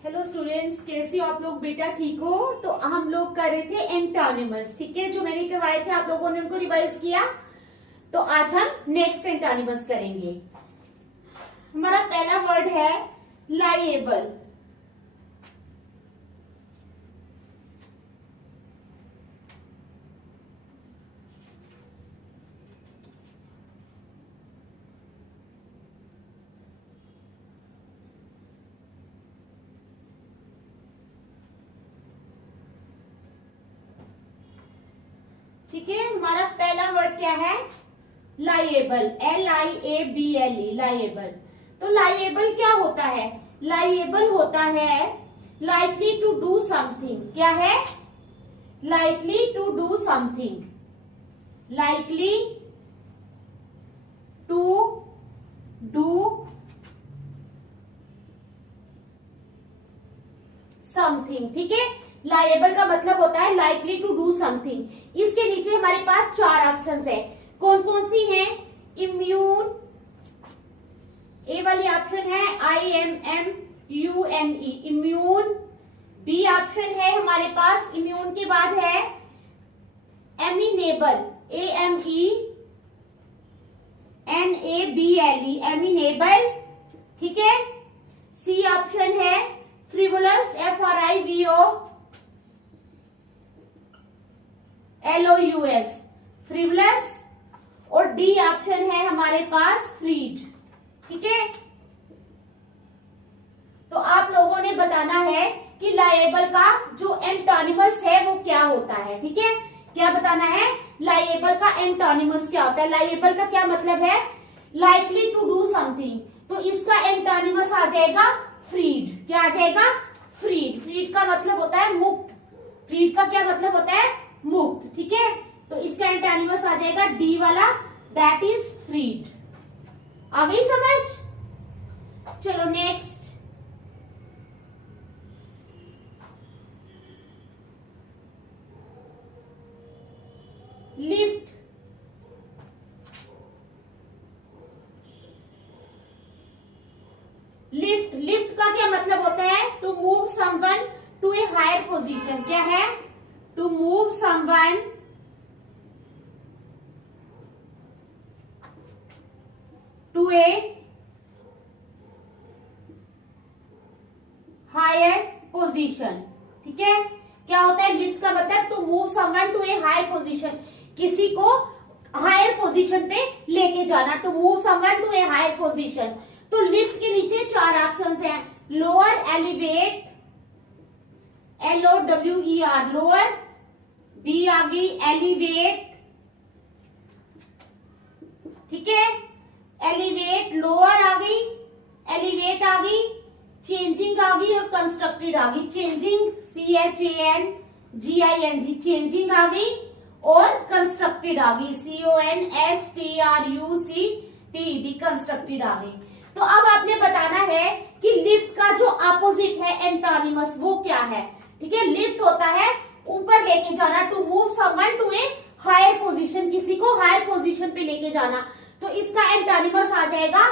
Hello students, कैसे हो आप लोग? बेटा ठीक हो? तो हम लोग कर रहे थे एंटोनिमस, ठीक है, जो मैंने करवाए थे आप लोगों ने उनको रिवाइज किया। तो आज हम नेक्स्ट एंटोनिमस करेंगे। हमारा पहला वर्ड है लाइएबल। ठीक है, हमारा पहला वर्ड क्या है? लाइएबल, LIABLE, लाइएबल। तो लाइएबल क्या होता है? लाइएबल होता है लाइकली टू डू समथिंग। क्या है? Likely to do something, likely to do something. ठीक है, लाइएबल का मतलब होता है लाइकली टू डू समथिंग। इसके नीचे हमारे पास चार ऑप्शंस है। कौन कौन सी हैं? इम्यून, ए वाली ऑप्शन है IMMUNE, इम्यून। बी ऑप्शन है हमारे पास, इम्यून के बाद है एमिनेबल, AMENABLE, एमिनेबल। ठीक है। सी ऑप्शन है फ्रिवोलस, FRIVOLOUS, फ्रिवोलस। और डी ऑप्शन है हमारे पास फ्रीड। ठीक है, तो आप लोगों ने बताना है कि लाइएबल का जो एंटोनिमस है वो क्या होता है। ठीक है, क्या बताना है? लाइएबल का एंटोनिमस क्या होता है? लाइएबल का क्या मतलब है? Likely to do something. तो इसका एंटोनिमस आ जाएगा फ्रीड। क्या आ जाएगा? फ्रीड। फ्रीड का मतलब होता है मुक्त। फ्रीड का क्या मतलब होता है? मुक्त। ठीक है, तो इसका एंटोनिमस आ जाएगा डी वाला, दैट इज फ्रीड। आ गई समझ? चलो नेक्स्ट। लिफ्ट। लिफ्ट, लिफ्ट का क्या मतलब होता है? To move someone to a higher position. क्या है? To move someone to a higher position. ठीक है, क्या होता है लिफ्ट का मतलब? To move someone to a higher position, किसी को हायर पोजीशन पे लेके जाना। To move someone to a higher position. तो लिफ्ट के नीचे चार ऑप्शंस हैं। Lower, elevate, LOWER, lower. B आ गई एलिवेट। ठीक है, एलिवेट, लोअर आ गई, एलिवेट आ गई, चेंजिंग आ गई और कंस्ट्रक्टेड आ गई। चेंजिंग, CHANGING, चेंजिंग आ गई और कंस्ट्रक्टेड आ गई, CONSTRUCTED, कंस्ट्रक्टेड आ गई। तो अब आपने बताना है कि लिफ्ट का जो अपोजिट है एंटोनिमस वो क्या है। ठीक है, लिफ्ट होता है ऊपर लेके जाना, to move someone to a higher position, किसी को हायर पोजीशन पे लेके जाना। तो इसका एंटोनिमस आ जाएगा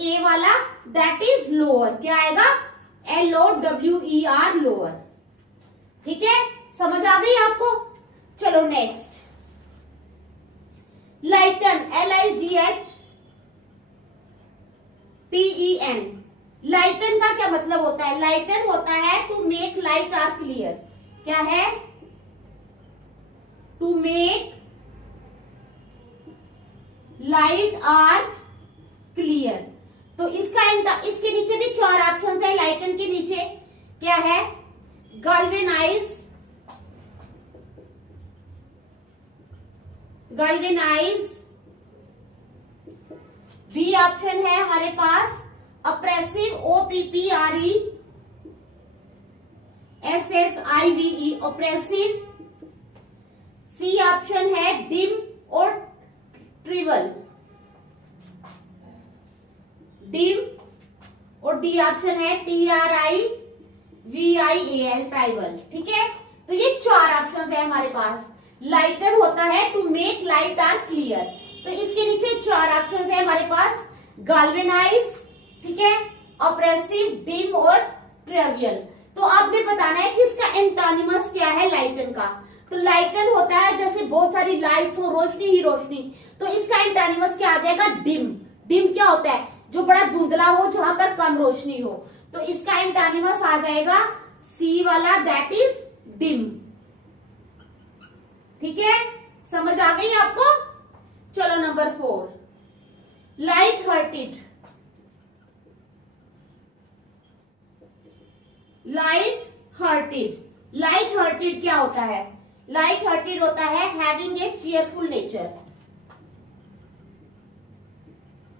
ए वाला, दैट इज लोअर। क्या आएगा? LOWER, lower. ठीक है, समझ आ गई आपको? चलो नेक्स्ट। लाइटन, LIGHTEN, लाइटन का क्या मतलब होता है? लाइटन होता है to make light or clear. क्या है? To make light or clear. तो इसके नीचे भी चार ऑप्शंस है। लाइटन के नीचे क्या है? Galvanise, galvanise. बी ऑप्शन है हमारे पास अप्रेसिव, OPPRESSIVE, ऑप्रेसिव। सी ऑप्शन है डिम और ट्रिवल, डिम। और डी ऑप्शन है TRIVIAL, ट्राइवल। ठीक है, तो ये चार ऑप्शंस है हमारे पास। लाइटन होता है to make light or clear. तो इसके नीचे चार ऑप्शंस है हमारे पास, गैल्वेनाइज, ठीक है, ऑप्रेसिव, डिम और ट्रिवियल। तो आपने बताना है कि इसका एंटोनिमस क्या है लाइटन का। तो लाइटन होता है जैसे बहुत सारी लाइट्स हो, रोशनी ही रोशनी, तो इसका एंटोनिमस क्या आ जाएगा? डिम। डिम क्या होता है? जो बड़ा धुंधला हो, जहां पर कम रोशनी हो। तो इसका एंटोनिमस आ जाएगा सी वाला, दैट इज डिम। ठीक है, समझ आ गई आपको? चलो number 4, light hearted. Light hearted, light hearted क्या होता है? लाइट हार्टेड होता है having a cheerful nature,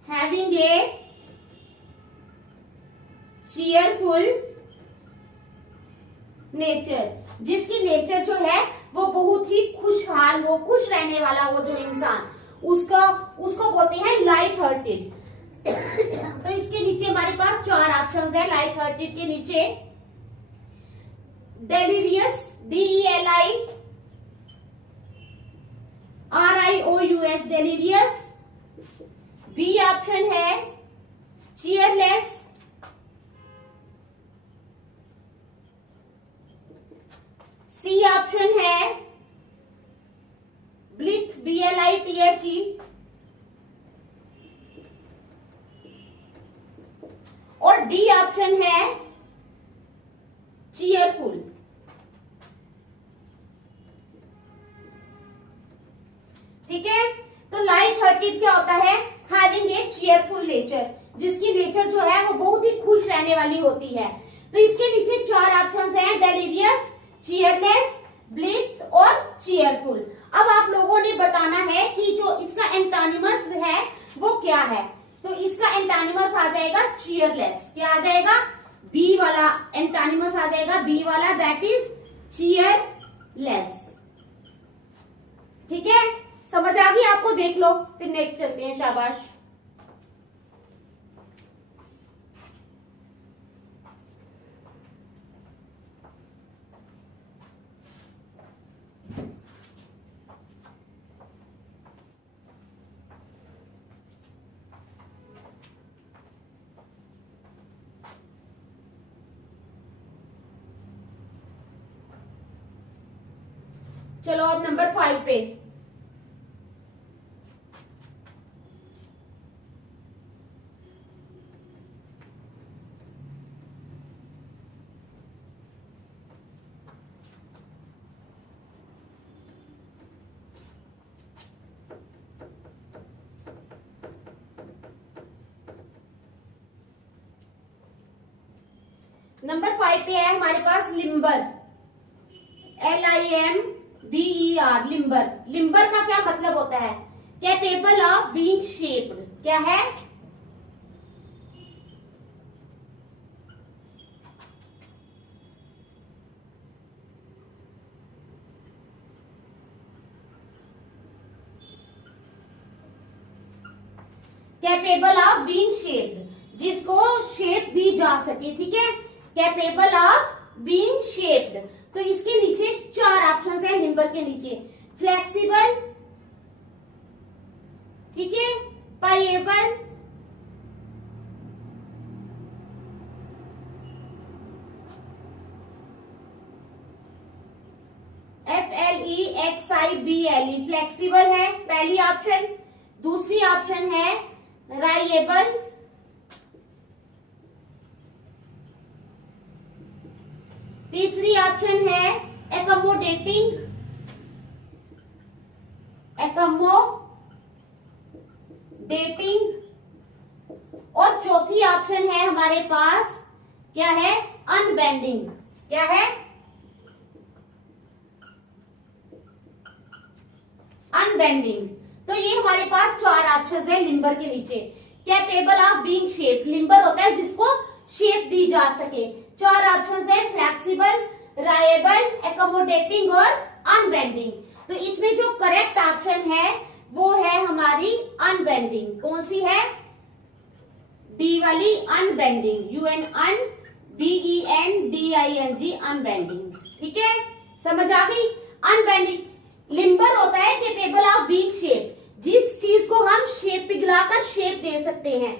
having a cheerful nature, जिसकी नेचर जो है वो बहुत ही खुशहाल हो, खुश रहने वाला हो जो इंसान, उसको बोलते हैं लाइट हार्टेड। तो इसके नीचे हमारे पास 4 ऑप्शंस है लाइट हार्टेड के नीचे। डेलिरियस, DELIRIOUS, डेलिरियस। बी ऑप्शन है चीयरलेस, सी ऑप्शन है ब्लिथ, BLITHE, और डी ऑप्शन है चीयरफुल। ठीक है, तो लाइट हार्टेड क्या होता है? हैविंग ए चीयरफुल नेचर, जिसकी नेचर जो है वो बहुत ही खुश रहने वाली होती है। तो इसके नीचे 4 ऑप्शंस हैं, डेलिरियस, चीयरलेस, ब्लिथ और चीयरफुल। अब आप लोगों ने बताना है कि जो इसका एंटोनिमस है वो क्या है। तो इसका एंटोनिमस आ जाएगा चीयरलेस। क्या आ जाएगा? बी वाला एंटोनिमस आ जाएगा, बी वाला, दैट इज चीयरलेस। ठीक है, समझ आ गई आपको? देख लो, फिर नेक्स्ट चलते हैं। शाबाश। चलो अब नंबर 5 पे। नंबर 5 पे है हमारे पास लिम्बर, LIMBER, लिम्बर। लिम्बर का क्या मतलब होता है? Capable of being shaped. क्या है? कैपेबल ऑफ बीइंग शेप्ड, जिसको शेप दी जा सके। ठीक है, कैपेबल ऑफ बीइंग शेप्ड। तो इसके नीचे 4 ऑप्शंस हैं लिम्बर के नीचे। फ्लेक्सिबल, ठीक है, पाइएबल, FLEXIBLE, फ्लेक्सिबल है पहली ऑप्शन। दूसरी ऑप्शन है राइएबल, तीसरी ऑप्शन है एकोमोडेटिंग, और चौथी ऑप्शन है हमारे पास क्या है? अनबेंडिंग। क्या है? अनबेंडिंग। तो ये हमारे पास 4 ऑप्शन है लिम्बर के नीचे। Capable of being shape, limber होता है जिसको शेप दी जा सके। 4 ऑप्शन है फ्लेक्सिबल, रायबल, एकोमोडेटिंग और अनबेंडिंग। तो इसमें जो करेक्ट ऑप्शन है वो है हमारी अनबेंडिंग। कौन सी है? डी वाली, अनबेंडिंग, UNBENDING, अनबेंडिंग। ठीक है, समझ आ गई? अनबेंडिंग लिम्बर होता है कैपेबल ऑफ बीइंग शेप, जिस चीज को हम शेप पिघलाकर शेप दे सकते हैं।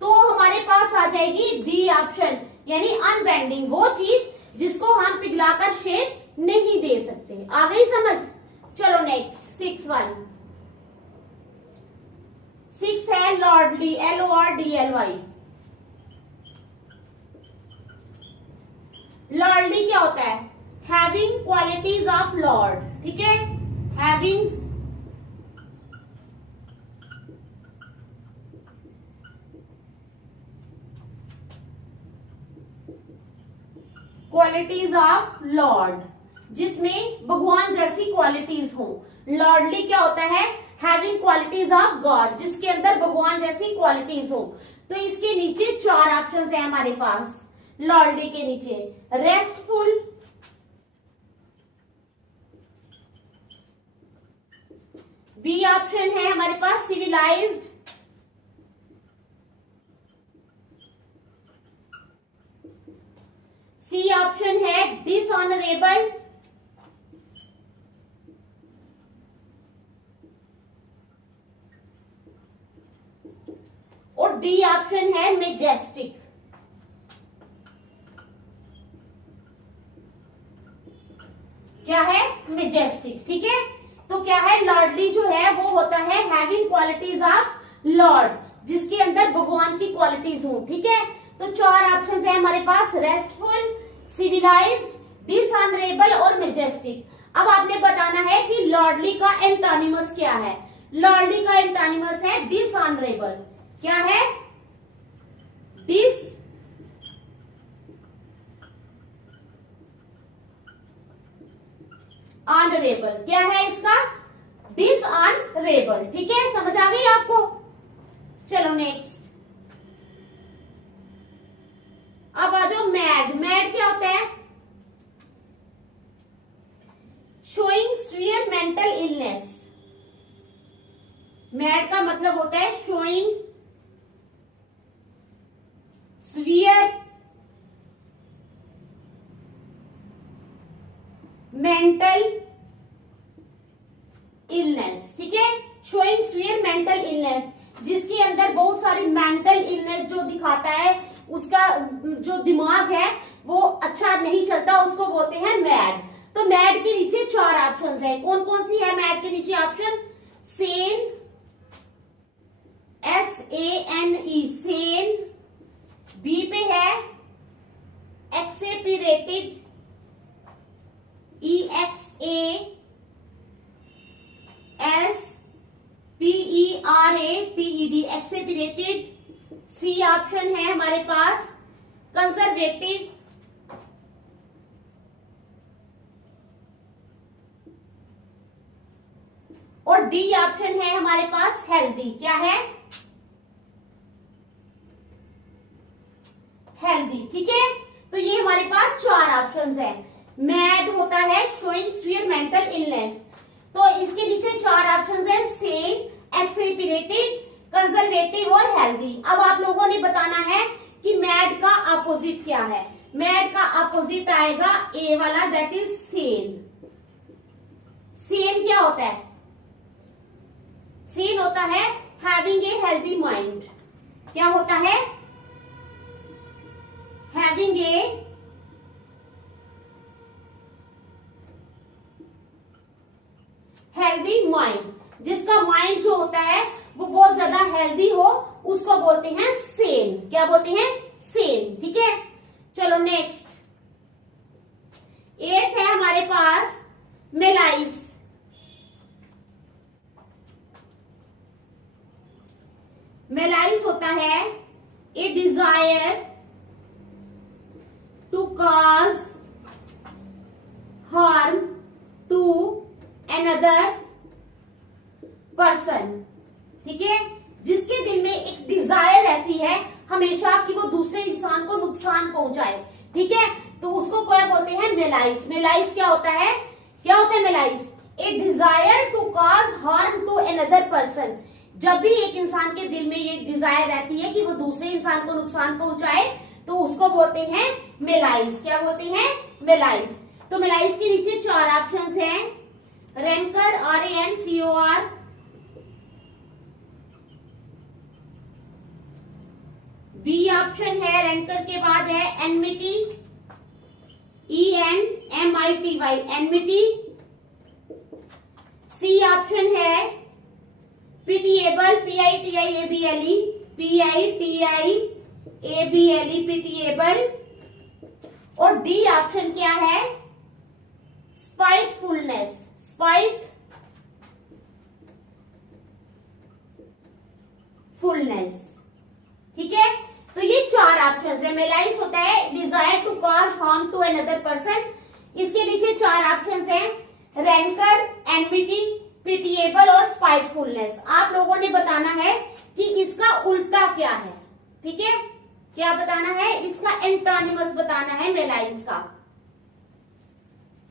तो हमारे पास आ जाएगी डी ऑप्शन, यानी अनबेंडिंग, वो चीज जिसको हम पिघलाकर शेप नहीं दे सकते। आ गई समझ? चलो नेक्स्ट 6 है लॉर्डली, LORDLY। लॉर्डली क्या होता है? हैविंग क्वालिटीज ऑफ लॉर्ड, ठीक है, हैविंग क्वालिटीज ऑफ लॉर्ड, जिसमें भगवान जैसी क्वालिटीज हो। लॉर्डली क्या होता है? हैविंग क्वालिटीज ऑफ गॉड, जिसके अंदर भगवान जैसी क्वालिटीज हो। तो इसके नीचे 4 ऑप्शंस है हमारे पास लॉर्डली के नीचे। रेस्टफुल, बी ऑप्शन है हमारे पास सिविलाइज्ड, सी ऑप्शन है डिसऑनरेबल, और डी ऑप्शन है मेजेस्टिक। क्या है? मेजेस्टिक, ठीक है। तो क्या है? लॉर्डली जो है वो होता है हैविंग क्वालिटीज ऑफ लॉर्ड, जिसके अंदर भगवान की क्वालिटीज हो, ठीक है। तो 4 ऑप्शंस है हमारे पास, रेस्टफुल, सिविलाइज्ड, डिसऑनरेबल और मेजेस्टिक। अब आपने बताना है कि लॉर्डली का एंटोनिमस क्या है। लॉर्डली का एंटोनिमस है डिसऑनरेबल। क्या है? Dishonourable. क्या है इसका? डिसऑनरेबल, ठीक है। समझ आ गई आपको? चलो नेक्स्ट, अब आ जाओ मैड। मैड क्या होता है? Showing severe mental illness. Mad का मतलब होता है शोइंग सीवियर मेंटल इलनेस, ठीक है। शोइंग सीवियर मेंटल इलनेस, जिसके अंदर बहुत सारी मेंटल इलनेस जो दिखाता है, उसका जो दिमाग है वो अच्छा नहीं चलता, उसको बोलते हैं मैड। तो मैड के नीचे 4 ऑप्शंस है। कौन कौन सी है मैड के नीचे option? Sane, SANE, sane. B पे है exasperated, EXASPERATED, exasperated. C option है हमारे पास कंजर्वेटिव, और डी ऑप्शन है हमारे पास हेल्दी। क्या है? हेल्दी, ठीक है। तो ये हमारे पास 4 ऑप्शंस है। मैड होता है शोइंग सीवियर मेंटल इलनेस, तो इसके नीचे 4 ऑप्शंस है, सेन, एक्सेपिरेटेड, कंजर्वेटिव और हेल्दी। अब आप लोगों ने बताना है कि मैड का अपोजिट क्या है। मैड का अपोजिट आएगा ए वाला, दैट इज सेन। सेन क्या होता है? सेन होता है हैविंग ए हेल्दी माइंड। क्या होता है? हैविंग ए हेल्दी माइंड, जिसका माइंड जो होता है वो बहुत ज्यादा हेल्दी हो, उसको बोलते हैं सेन। क्या बोलते हैं? सेन, ठीक है। चलो नेक्स्ट 8th है हमारे पास मेलाइस। मेलाइस होता है a desire to cause harm to another person, ठीक है। जिसके दिल में एक डिजायर रहती है हमेशा कि वो दूसरे इंसान को नुकसान पहुंचाए, ठीक है, तो उसको क्या बोलते हैं? मेलाइस। मेलाइस क्या होता है? क्या होता है malice? A desire to cause harm to another person. जब भी एक इंसान के दिल में ये डिजायर रहती है कि वो दूसरे इंसान को नुकसान पहुंचाए, तो उसको बोलते हैं मेलाइस। क्या बोलते हैं? मेलाइस। तो मेलाइस के नीचे 4 ऑप्शंस हैं, रैंकर, RANCOR, बी ऑप्शन है रैंकर के बाद है enmity, ENMITY, enmity. C option है पिटिएबल, PITIABLE, PITIABLE, पिटिएबल। और डी ऑप्शन क्या है? स्पाइटफुलनेस, स्पाइटफुलनेस। ठीक है, तो ये चार ऑप्शन है। मेलाइस होता है desire to cause harm to another person. इसके नीचे चार ऑप्शन है, रैंकर, एनमिटी, पिटिएबल और स्पाइटफुलनेस। आप लोगों ने बताना है कि इसका उल्टा क्या है। ठीक है, क्या बताना है? इसका एंटोनिमस बताना है मेलाइस का।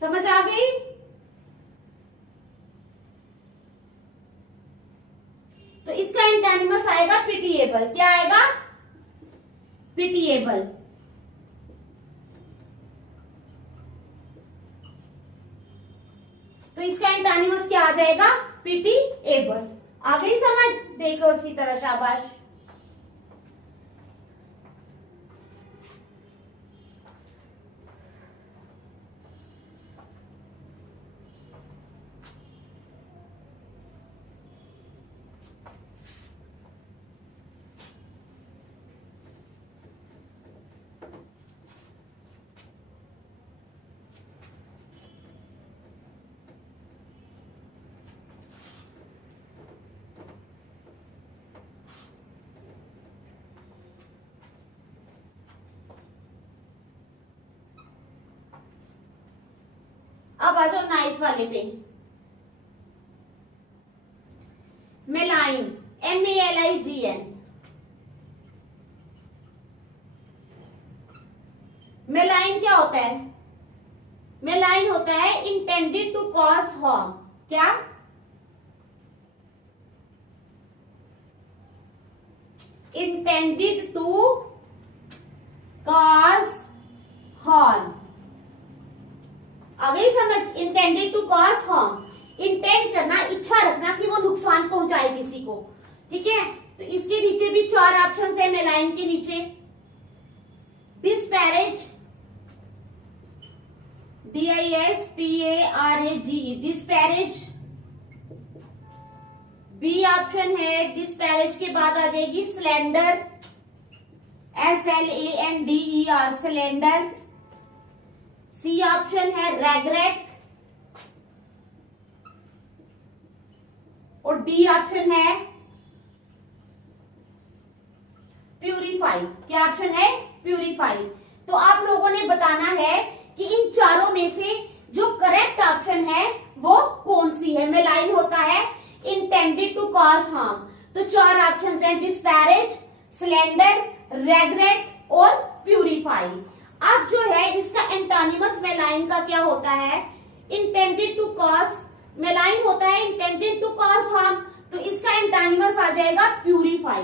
समझ आ गई? तो इसका एंटोनिमस आएगा पिटिएबल। क्या आएगा? पिटिएबल। तो इसका एंटोनिमस क्या आ जाएगा? पिटिएबल। आ गई समझ? देखो अच्छी तरह, शाबाश। अब आ जाओ 9th वाले पे। मेलाइन, MELIGN। मेलाइन क्या होता है? मेलाइन होता है इंटेंडेड टू कॉज हार्म। क्या? Intended to cause harm. आ गई समझ? Intended to cause harm, intend करना, इच्छा रखना कि वो नुकसान पहुंचाए किसी को। ठीक है, तो इसके नीचे भी चार ऑप्शन है मेलाइन के नीचे। Disparage, DISPARAGE, disparage. B option है, डिस्पैरेज के बाद आ जाएगी slander, SLANDER, slander. C option है रेग्रेट। और डी ऑप्शन है प्यूरिफाई। क्या ऑप्शन है? प्यूरिफाई। तो आप लोगों ने बताना है कि इन चारों में से जो करेक्ट ऑप्शन है वो कौन सी है। मेलाइन होता है इंटेंडेड टू कॉज हार्म। तो चार ऑप्शन है, डिस्पैरेज, स्लेंडर, रेग्रेट और प्यूरिफाई। अब जो है इसका एंटोनिमस मेलाइन का क्या होता है? Intended to cause. मेलाइन होता है इंटेंडेड टू कॉज हार्म, तो इसका एंटोनिमस आ जाएगा प्यूरिफाई।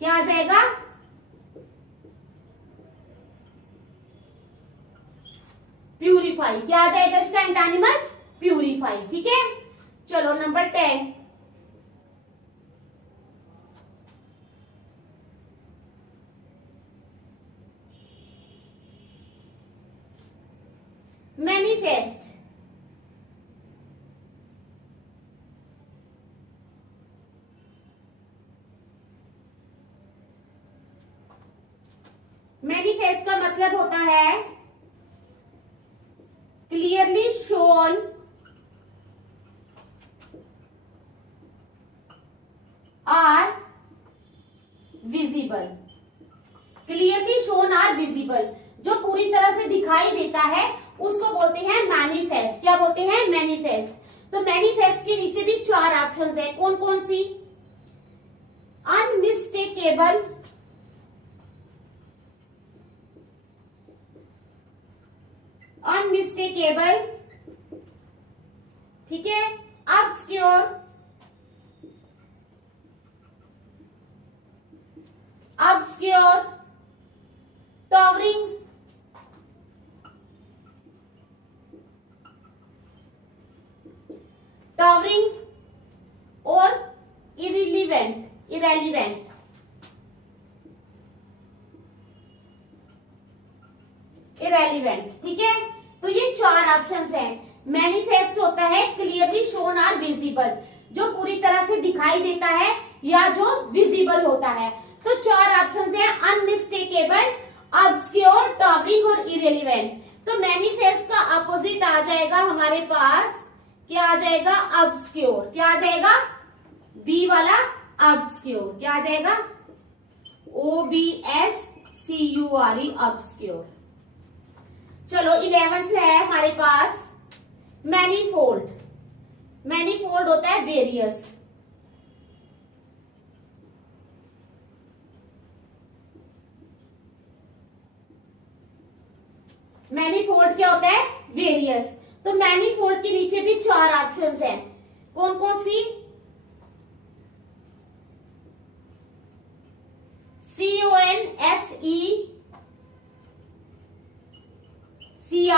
क्या आ जाएगा? प्यूरिफाई। क्या आ जाएगा इसका एंटोनिमस? प्यूरिफाई। ठीक है, चलो नंबर 10। मैनिफेस्ट। मैनिफेस्ट का मतलब होता है clearly shown or visible. Clearly shown or visible, जो पूरी तरह से दिखाई देता है उसको बोलते हैं मैनिफेस्ट। क्या बोलते हैं? मैनिफेस्ट। तो मैनिफेस्ट के नीचे भी चार ऑप्शंस है। कौन कौन सी? अनमिस्टेकेबल, अनमिस्टेकेबल, ठीक है, ऑब्स्क्योर, ऑब्स्क्योर, टॉवरिंग, टॉवरिंग और इररिलेवेंट, इरेलीवेंट। इरेलीवेंट। ठीक है, तो ये 4 ऑप्शंस हैं। मैनिफेस्ट होता है क्लियरली शोन आर विजिबल, जो पूरी तरह से दिखाई देता है या जो विजिबल होता है। तो 4 ऑप्शंस हैं, अनमिस्टेकेबल, ऑब्स्क्योर, टॉवरिंग और इरेलीवेंट। तो मैनिफेस्ट का अपोजिट आ जाएगा हमारे पास, क्या आ जाएगा, ऑब्स्क्योर। क्या आ जाएगा, बी वाला ऑब्स्क्योर। क्या आ जाएगा, OBSCURE, ऑब्स्क्योर। चलो 11th है हमारे पास मैनीफोल्ड। मैनीफोल्ड होता है वेरियस। मैनीफोल्ड क्या होता है, वेरियस। तो मैनीफोल्ड के नीचे भी 4 ऑप्शंस हैं। कौन कौन सी,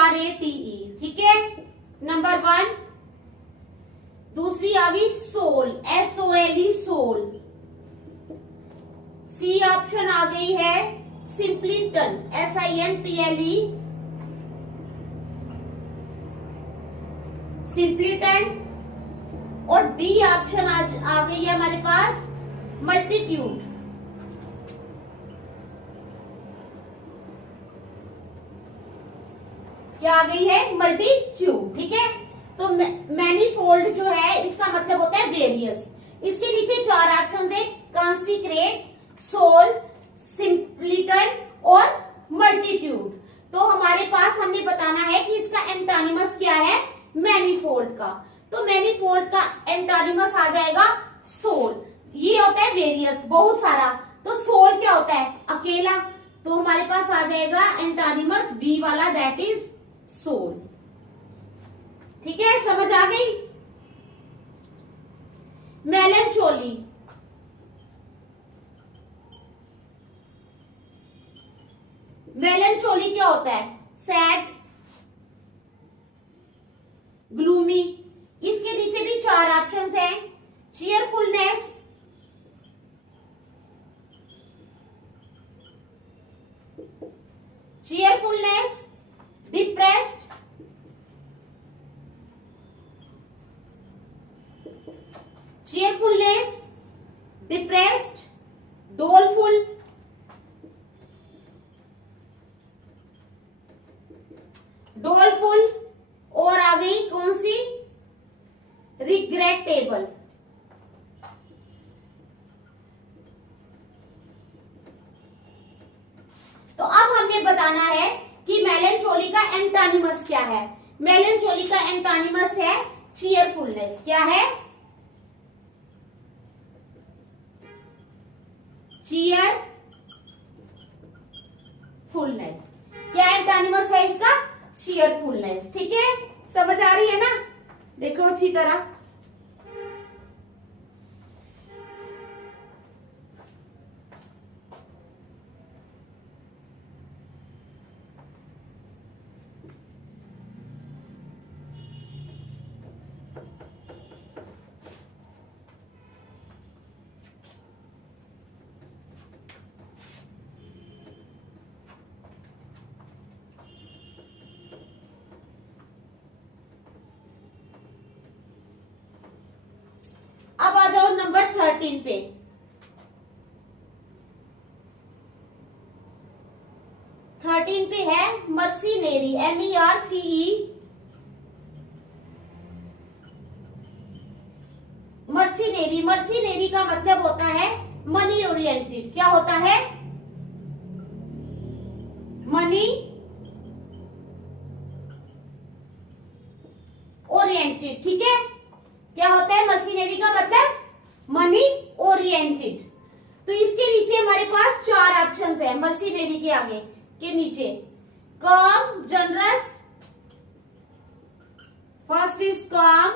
CONSECRATE। ठीक है, नंबर 1। दूसरी आ गई sole, SOLE, sole. C option आ गई है सिंपलीटन, SIMPLE, सिंपलीटन। और डी ऑप्शन आ गई है हमारे पास मल्टीट्यूड। क्या आ गई है, मल्टीट्यूड। ठीक है, तो मैनीफोल्ड जो है इसका मतलब होता है वेरियस। इसके नीचे 4 ऑप्शन है, कॉन्सिक्रेट, सोल, सिंपलीटन और मल्टीट्यूड। तो हमारे पास हमने बताना है कि इसका एंटोनिमस क्या है, मैनीफोल्ड का। तो मैनीफोल्ड का एंटोनिमस आ जाएगा सोल। ये होता है वेरियस, बहुत सारा। तो सोल क्या होता है, अकेला। तो हमारे पास आ जाएगा एंटोनिमस बी वाला, दैट इज सोल। ठीक है, समझ आ गई। मेलनचोली, मेलनचोली क्या होता है, सैड, ग्लूमी। इसके नीचे भी 4 ऑप्शंस हैं, cheerfulness, cheerfulness, depressed, cheerfulness, depressed, doleful, doleful और आ गई कौन सी, regrettable। तो अब हमने बताना है कि मेलनचोली का एंटोनिमस क्या है। मेलनचोली का एंटोनिमस है चीयरफुलनेस। क्या है, चीयरफुलनेस। क्या एंटोनिमस है इसका, चीयरफुलनेस। ठीक है, समझ आ रही है ना, देखो अच्छी तरह। अब आ जाओ नंबर 13 पे। 13 पे है मर्सीनेरी, MERCE, मर्सीनेरी। मर्सीनेरी का मतलब होता है मनी ओरिएंटेड। क्या होता है, मनी ओरिएंटेड। ठीक है, क्या होता है मर्सीनेरी का मतलब, मनी ओरिएंटेड। तो इसके नीचे हमारे पास 4 ऑप्शंस है, मर्सीनेरी के आगे के नीचे, काम, जनरस, फर्स्ट इज काम,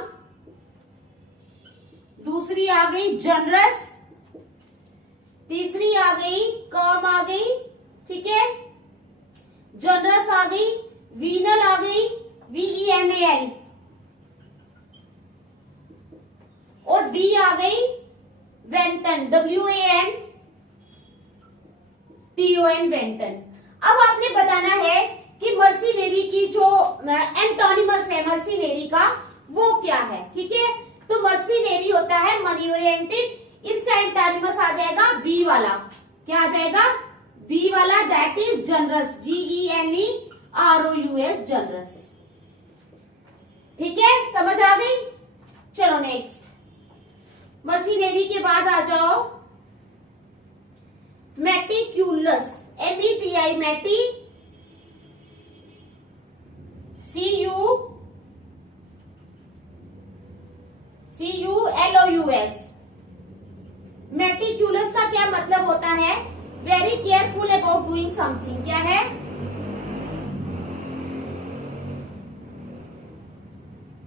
दूसरी आ गई जनरस, तीसरी आ गई काम आ गई। ठीक है, जनरस आ गई, वीनल आ गई, VENAL, और डी आ गई वेंटन, WANTON, वेंटन। अब आपने बताना है कि एंटोनिमस है मर्सिनेरी का वो क्या है, ठीक है। तो मर्सिनेरी होता है मनी ओरिएंटेड, इसका एंटोनिमस आ जाएगा बी वाला, क्या आ जाएगा, बी वाला, that is generous, GENEROUS, generous, ठीक है, समझ आ गई। चलो नेक्स्ट, मर्सिनेरी के बाद आ जाओ मेटिक्यूलस, METI, मेटी, CULOUS। मेटिक्यूलस का क्या मतलब होता है, very careful about doing something, क्या है,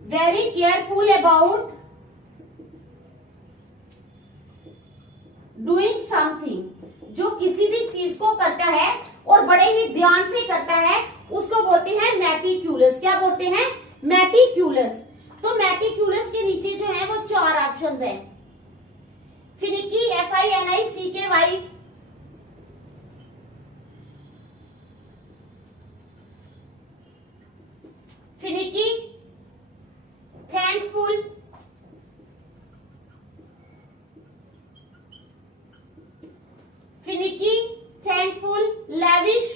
very careful about doing something, जो किसी भी चीज को करता है और बड़े ही ध्यान से करता है उसको बोलते हैं मेटिक्यूलस, क्या बोलते हैं, मेटिक्यूलस। तो मेटिक्यूलस के नीचे जो है वो 4 ऑप्शंस हैं, finicky, FINICKY, finicky, thankful, finicky, thankful, lavish,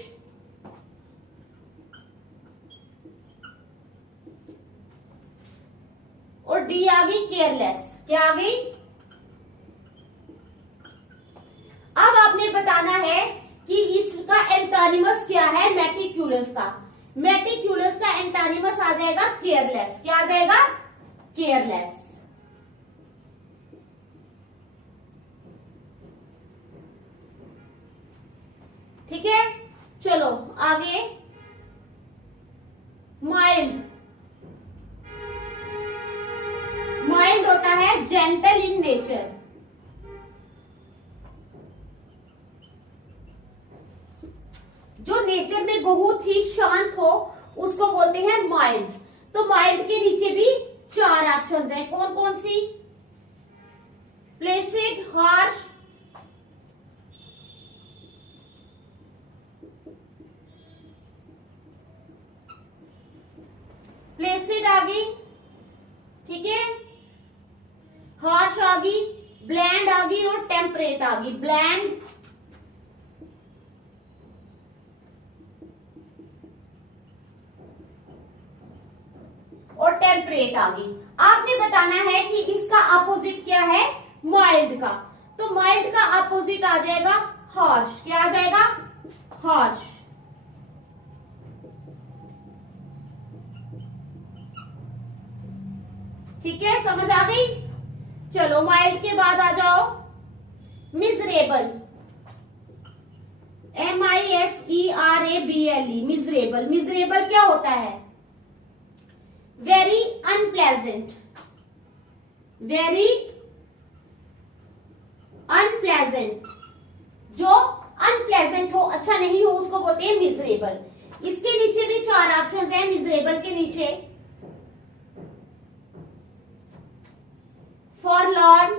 और डी आ गई केयरलेस, क्या आ गई। अब आपने बताना है कि इसका एंटोनिमस क्या है मेटिक्यूलस का। मेटिक्यूलस का एंटोनिमस आ जाएगा केयरलेस, क्या आ जाएगा, केयरलेस, ठीक है। चलो आगे, माइल्ड, माइल्ड होता है जेंटल इन नेचर, जो नेचर में बहुत ही शांत हो उसको बोलते हैं माइल्ड। तो माइल्ड के नीचे भी 4 ऑप्शंस हैं, कौन कौन सी, प्लेसिड, हार्श, प्लेसिड आ गई, ठीक है, हार्श आ गई, ब्लैंड आ गई और टेम्परेट आ गई, ब्लैंड, और टेम्परेट आ गई। आपने बताना है कि इसका अपोजिट क्या है, माइल्ड का। तो माइल्ड का अपोजिट आ जाएगा हार्श, क्या आ जाएगा, हार्श, ठीक है, समझ आ गई। चलो माइल्ड के बाद आ जाओ मिजरेबल, MISERABLE, मिजरेबल। मिजरेबल क्या होता है, वेरी अनप्लेजेंट, वेरी अनप्लेजेंट, जो अनप्लेजेंट हो, अच्छा नहीं हो, उसको बोलते हैं मिजरेबल। इसके नीचे भी 4 ऑप्शंस हैं मिजरेबल के नीचे, फॉरलॉर्न,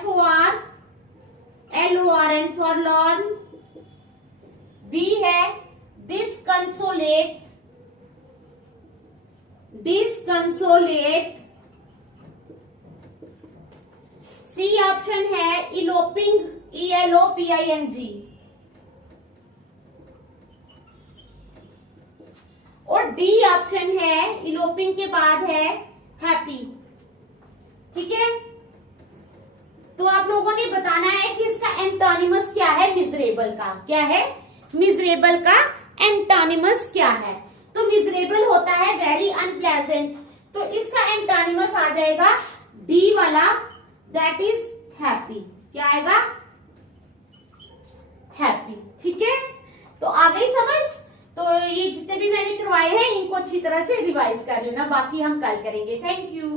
FORLORN, फॉरलॉर्न, बी है डिसकंसोलेट, डिसकंसोलेट, सी ऑप्शन है इलोपिंग, ELOPING, और डी ऑप्शन है इलोपिंग के बाद है हैप्पी, ठीक है। तो आप लोगों ने बताना है कि इसका एंटोनिमस क्या है मिजरेबल का, क्या है, मिजरेबल का एंटोनिमस क्या है। तो मिजरेबल होता है वेरी अनप्लेजेंट, तो इसका एंटोनिमस आ जाएगा डी वाला, दैट इज हैप्पी, क्या आएगा, हैप्पी, ठीक है। तो आ गई समझ। तो ये जितने भी मैंने करवाए हैं इनको अच्छी तरह से रिवाइज कर लेना, बाकी हम कल करेंगे। Thank you.